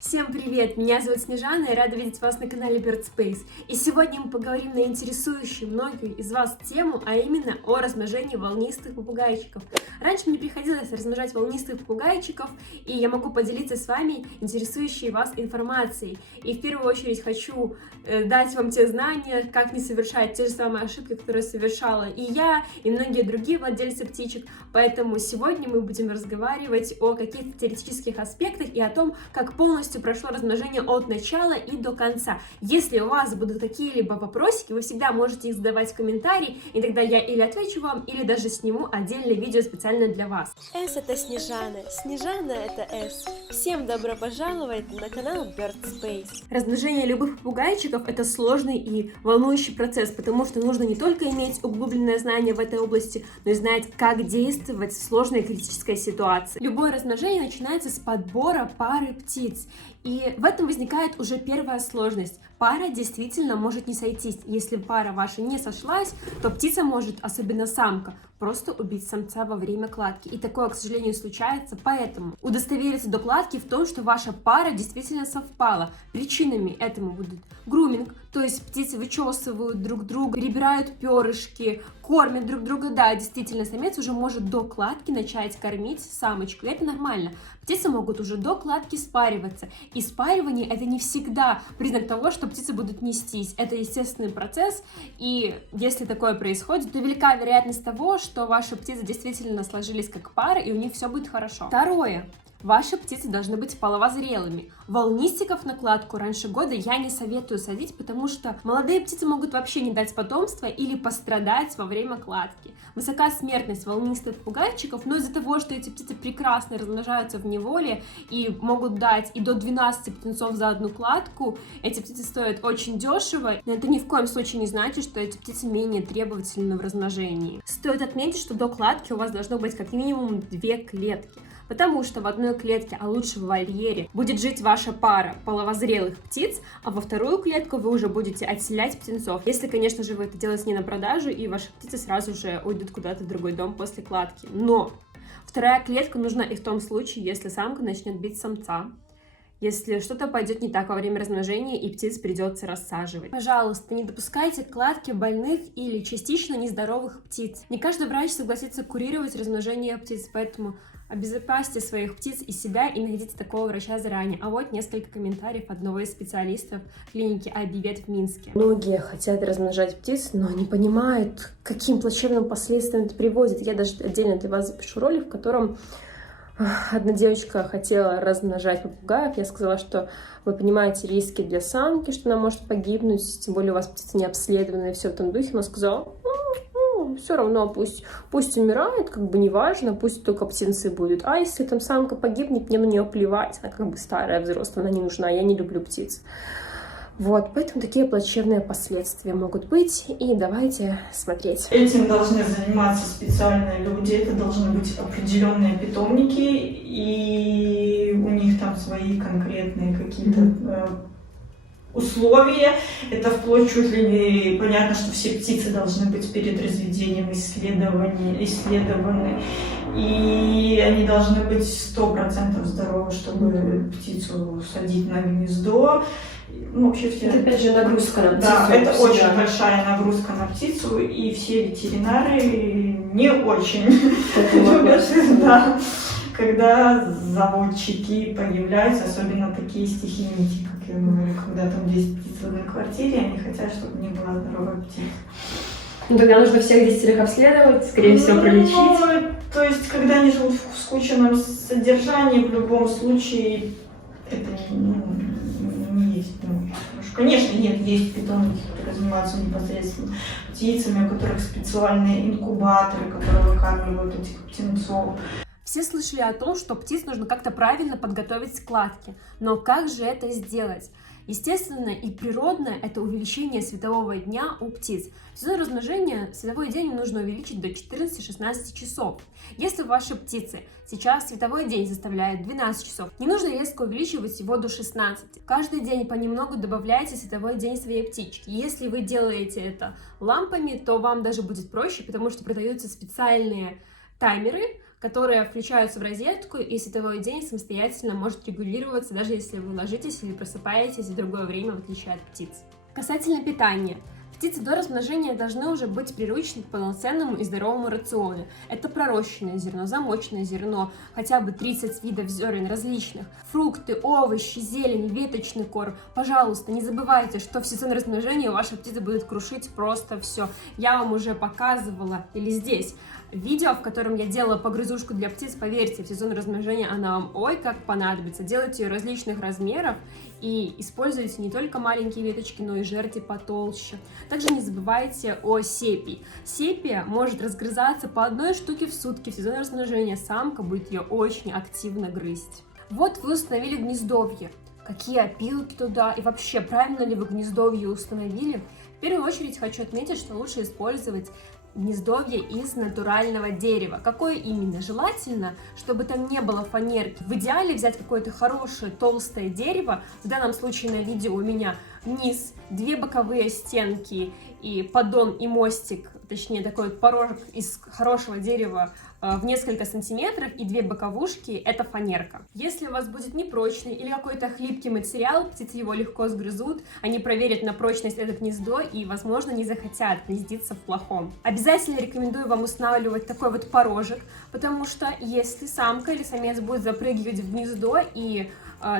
Всем привет! Меня зовут Снежана и рада видеть вас на канале Bird Space. И сегодня мы поговорим на интересующую многих из вас тему, а именно о размножении волнистых попугайчиков. Раньше мне приходилось размножать волнистых попугайчиков, и я могу поделиться с вами интересующей вас информацией. И в первую очередь хочу дать вам те знания, как не совершать те же самые ошибки, которые совершала и я, и многие другие владельцы птичек. Поэтому сегодня мы будем разговаривать о каких-то теоретических аспектах и о том, как полностью прошло размножение от начала и до конца. Если у вас будут какие-либо вопросики, вы всегда можете их задавать в комментарии, и тогда я или отвечу вам, или даже сниму отдельное видео специально для вас. С это Снежана, Снежана это С. Всем добро пожаловать на канал Bird Space. Размножение любых попугайчиков это сложный и волнующий процесс, потому что нужно не только иметь углубленное знание в этой области, но и знать, как действовать в сложной критической ситуации. Любое размножение начинается с подбора пары птиц. И в этом возникает уже первая сложность. Пара действительно может не сойтись. Если пара ваша не сошлась, то птица может, особенно самка, просто убить самца во время кладки. И такое, к сожалению, случается, поэтому удостовериться до кладки в том, что ваша пара действительно совпала. Причинами этому будут груминг, то есть птицы вычесывают друг друга, перебирают перышки, кормят друг друга. Да, действительно, самец уже может до кладки начать кормить самочку, и это нормально. Птицы могут уже до кладки спариваться, и спаривание это не всегда признак того, что птицы будут нестись. Это естественный процесс, и если такое происходит, то велика вероятность того, что ваши птицы действительно сложились как пара, и у них все будет хорошо. Второе. Ваши птицы должны быть половозрелыми. Волнистиков на кладку раньше года я не советую садить, потому что молодые птицы могут вообще не дать потомства или пострадать во время кладки. Высока смертность волнистых попугайчиков, но из-за того, что эти птицы прекрасно размножаются в неволе и могут дать и до 12 птенцов за одну кладку, эти птицы стоят очень дешево, но это ни в коем случае не значит, что эти птицы менее требовательны в размножении. Стоит отметить, что до кладки у вас должно быть как минимум 2 клетки. Потому что в одной клетке, а лучше в вольере, будет жить ваша пара половозрелых птиц, а во вторую клетку вы уже будете отселять птенцов. Если, конечно же, вы это делаете не на продажу, и ваши птицы сразу же уйдут куда-то в другой дом после кладки. Но вторая клетка нужна и в том случае, если самка начнет бить самца, если что-то пойдет не так во время размножения и птиц придется рассаживать. Пожалуйста, не допускайте к кладке больных или частично нездоровых птиц. Не каждый врач согласится курировать размножение птиц, поэтому обезопасьте своих птиц и себя и найдите такого врача заранее. А вот несколько комментариев одного из специалистов клиники Айбивет в Минске. Многие хотят размножать птиц, но не понимают, к каким плачевным последствиям это приводит. Я даже отдельно для вас запишу ролик, в котором одна девочка хотела размножать попугаев. Я сказала, что вы понимаете риски для самки, что она может погибнуть, тем более у вас птица не обследованная и все в том духе. Она сказала: все равно пусть умирает, как бы неважно, пусть только птенцы будут. А если там самка погибнет, мне на нее плевать, она как бы старая, взрослая, она не нужна, я не люблю птиц. Вот, поэтому такие плачевные последствия могут быть, и давайте смотреть. Этим должны заниматься специальные люди, это должны быть определенные питомники, и у них там свои конкретные какие-то условия. Это вплоть чуть ли не понятно, что все птицы должны быть перед разведением исследованы, и они должны быть 100% здоровы, чтобы птицу садить на гнездо. Ну, вообще все... Это опять же нагрузка на птицу. Да, это очень большая нагрузка на птицу, и все ветеринары не очень любят, да, когда заводчики появляются, особенно такие стихийники, как я говорю, когда там 10 птиц в одной квартире, они хотят, чтобы не было здоровой птицы. Ну, тогда нужно всех 10 обследовать, скорее всего, пролечить. То есть, когда они живут в скученном содержании, в любом случае, это не есть очень хорошо. Конечно, нет, есть питомники, которые занимаются непосредственно птицами, у которых специальные инкубаторы, которые выкармливают этих птенцов. Все слышали о том, что птиц нужно как-то правильно подготовить к кладке, но как же это сделать? Естественно и природно это увеличение светового дня у птиц. Сезон размножения световой день нужно увеличить до 14-16 часов. Если ваши птицы сейчас световой день заставляет 12 часов, не нужно резко увеличивать его до 16. Каждый день понемногу добавляйте световой день своей птички. Если вы делаете это лампами, то вам даже будет проще, потому что продаются специальные таймеры, которые включаются в розетку, и световой день самостоятельно может регулироваться, даже если вы ложитесь или просыпаетесь в другое время, в отличие от птиц. Касательно питания. Птицы до размножения должны уже быть приучены к полноценному и здоровому рациону. Это пророщенное зерно, замоченное зерно, хотя бы 30 видов зерен различных, фрукты, овощи, зелень, веточный корм. Пожалуйста, не забывайте, что в сезон размножения ваша птица будет крушить просто все. Я вам уже показывала, или здесь, видео, в котором я делала погрызушку для птиц. Поверьте, в сезон размножения она вам ой как понадобится. Делайте ее различных размеров и используйте не только маленькие веточки, но и жерди потолще. Также не забывайте о сепии. Сепия может разгрызаться по одной штуке в сутки. В сезон размножения самка будет ее очень активно грызть. Вот вы установили гнездовье. Какие опилки туда и вообще правильно ли вы гнездовье установили? В первую очередь хочу отметить, что лучше использовать гнездовье из натурального дерева. Какое именно? Желательно, чтобы там не было фанерки. В идеале взять какое-то хорошее толстое дерево. В данном случае на видео у меня низ, 2 боковые стенки и поддон и мостик, точнее такой вот порожек из хорошего дерева в несколько сантиметров и 2 боковушки — это фанерка. Если у вас будет непрочный или какой-то хлипкий материал, птицы его легко сгрызут, они проверят на прочность это гнездо и, возможно, не захотят гнездиться в плохом. Обязательно рекомендую вам устанавливать такой вот порожек, потому что если самка или самец будет запрыгивать в гнездо и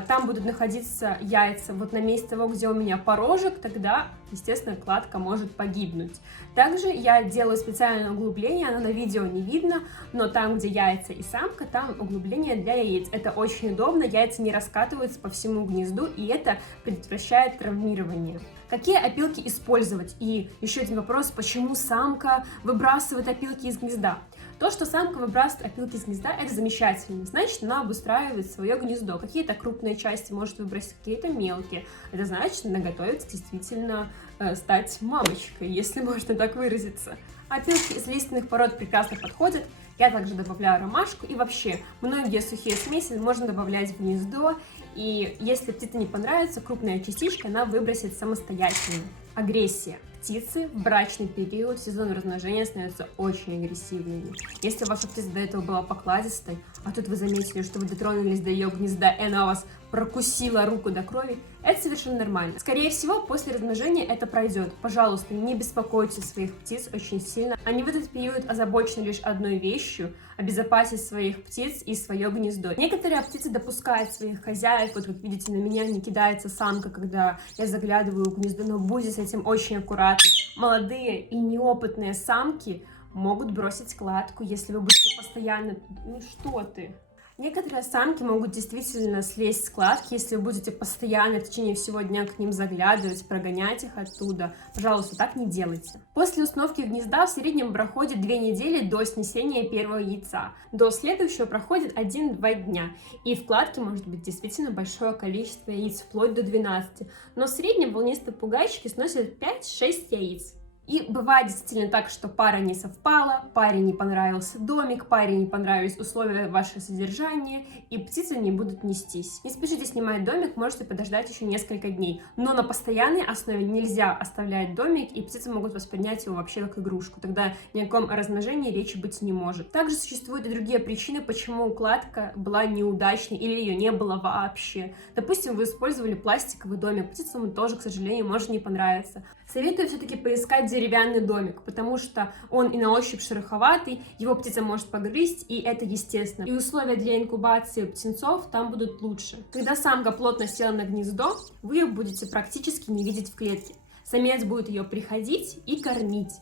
там будут находиться яйца вот на месте того, где у меня порожек, тогда, естественно, кладка может погибнуть. Также я делаю специальное углубление, оно на видео не видно, но там, где яйца и самка, там углубление для яиц. Это очень удобно, яйца не раскатываются по всему гнезду, и это предотвращает травмирование. Какие опилки использовать? И еще один вопрос, почему самка выбрасывает опилки из гнезда? То, что самка выбрасывает опилки из гнезда, это замечательно. Значит, она обустраивает свое гнездо. Какие-то крупные части может выбросить, какие-то мелкие. Это значит, она готовится действительно стать мамочкой, если можно так выразиться. Опилки из лиственных пород прекрасно подходят. Я также добавляю ромашку, и вообще многие сухие смеси можно добавлять в гнездо. И если птице не понравится, крупная частичка она выбросит самостоятельно. Агрессия. Птицы в брачный период, в сезон размножения становятся очень агрессивными. Если ваша птица до этого была покладистой, а тут вы заметили, что вы дотронулись до ее гнезда, и она у вас прокусила руку до крови, это совершенно нормально. Скорее всего, после размножения это пройдет. Пожалуйста, не беспокойте своих птиц очень сильно. Они в этот период озабочены лишь одной вещью — обезопасить своих птиц и свое гнездо. Некоторые птицы допускают своих хозяев, вот как видите, на меня не кидается самка, когда я заглядываю в гнездо, но будьте с этим очень аккуратны. Молодые и неопытные самки могут бросить кладку, если вы будете постоянно... Ну что ты? Некоторые самки могут действительно слезть с кладки, если вы будете постоянно в течение всего дня к ним заглядывать, прогонять их оттуда. Пожалуйста, так не делайте. После установки гнезда в среднем проходит 2 недели до снесения первого яйца. До следующего проходит 1-2 дня. И в кладке может быть действительно большое количество яиц, вплоть до 12. Но в среднем волнистые попугайчики сносят 5-6 яиц. И бывает действительно так, что пара не совпала, паре не понравился домик, паре не понравились условия вашего содержания, и птицы не будут нестись. Не спешите снимать домик, можете подождать еще несколько дней. Но на постоянной основе нельзя оставлять домик, и птицы могут воспринять его вообще как игрушку. Тогда ни о каком размножении речи быть не может. Также существуют и другие причины, почему укладка была неудачной или ее не было вообще. Допустим, вы использовали пластиковый домик, птицам тоже, к сожалению, может не понравиться. Советую все-таки поискать деревянный домик, потому что он и на ощупь шероховатый, его птица может погрызть, и это естественно. И условия для инкубации птенцов там будут лучше. Когда самка плотно села на гнездо, вы ее будете практически не видеть в клетке. Самец будет ее приходить и кормить.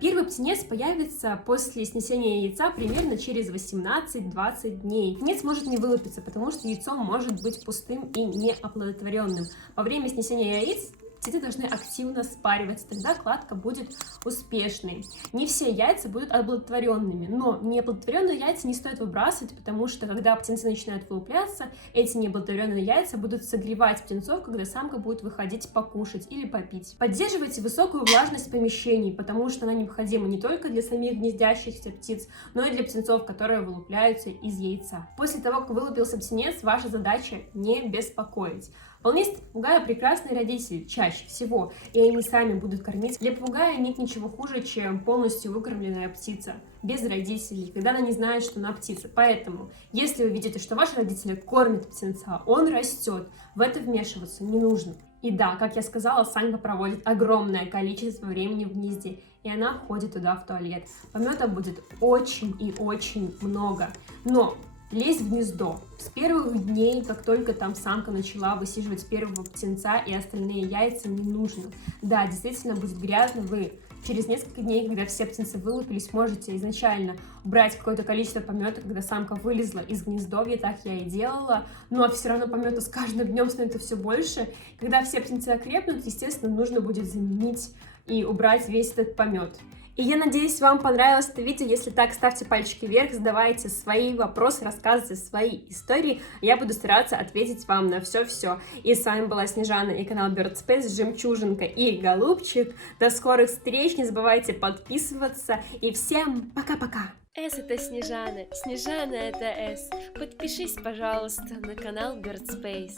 Первый птенец появится после снесения яйца примерно через 18-20 дней. Птенец может не вылупиться, потому что яйцо может быть пустым и неоплодотворенным. Во время снесения яиц птицы должны активно спариваться, тогда кладка будет успешной. Не все яйца будут оплодотворенными, но неоплодотворенные яйца не стоит выбрасывать, потому что когда птенцы начинают вылупляться, эти неоплодотворенные яйца будут согревать птенцов, когда самка будет выходить покушать или попить. Поддерживайте высокую влажность в помещении, потому что она необходима не только для самих гнездящихся птиц, но и для птенцов, которые вылупляются из яйца. После того, как вылупился птенец, ваша задача не беспокоить. Волнистые попугаи прекрасные родители чаще всего, и они сами будут кормить. Для попугая нет ничего хуже, чем полностью выкормленная птица, без родителей, когда она не знает, что она птица. Поэтому, если вы видите, что ваши родители кормят птенца, он растет, в это вмешиваться не нужно. И да, как я сказала, Санька проводит огромное количество времени в гнезде, и она ходит туда в туалет. Помета будет очень и очень много, но лезть в гнездо с первых дней, как только там самка начала высиживать первого птенца и остальные яйца, не нужно. Да, действительно будет грязно, вы через несколько дней, когда все птенцы вылупились, можете изначально убрать какое-то количество помета, когда самка вылезла из гнездовья, так я и делала, но все равно помета с каждым днем становится все больше. Когда все птенцы окрепнут, естественно, нужно будет заменить и убрать весь этот помет. И я надеюсь, вам понравилось это видео. Если так, ставьте пальчики вверх, задавайте свои вопросы, рассказывайте свои истории. Я буду стараться ответить вам на все-все. И с вами была Снежана и канал Bird Space, Жемчужинка и Голубчик. До скорых встреч, не забывайте подписываться. И всем пока-пока! С это Снежана, Снежана это С. Подпишись, пожалуйста, на канал Bird Space.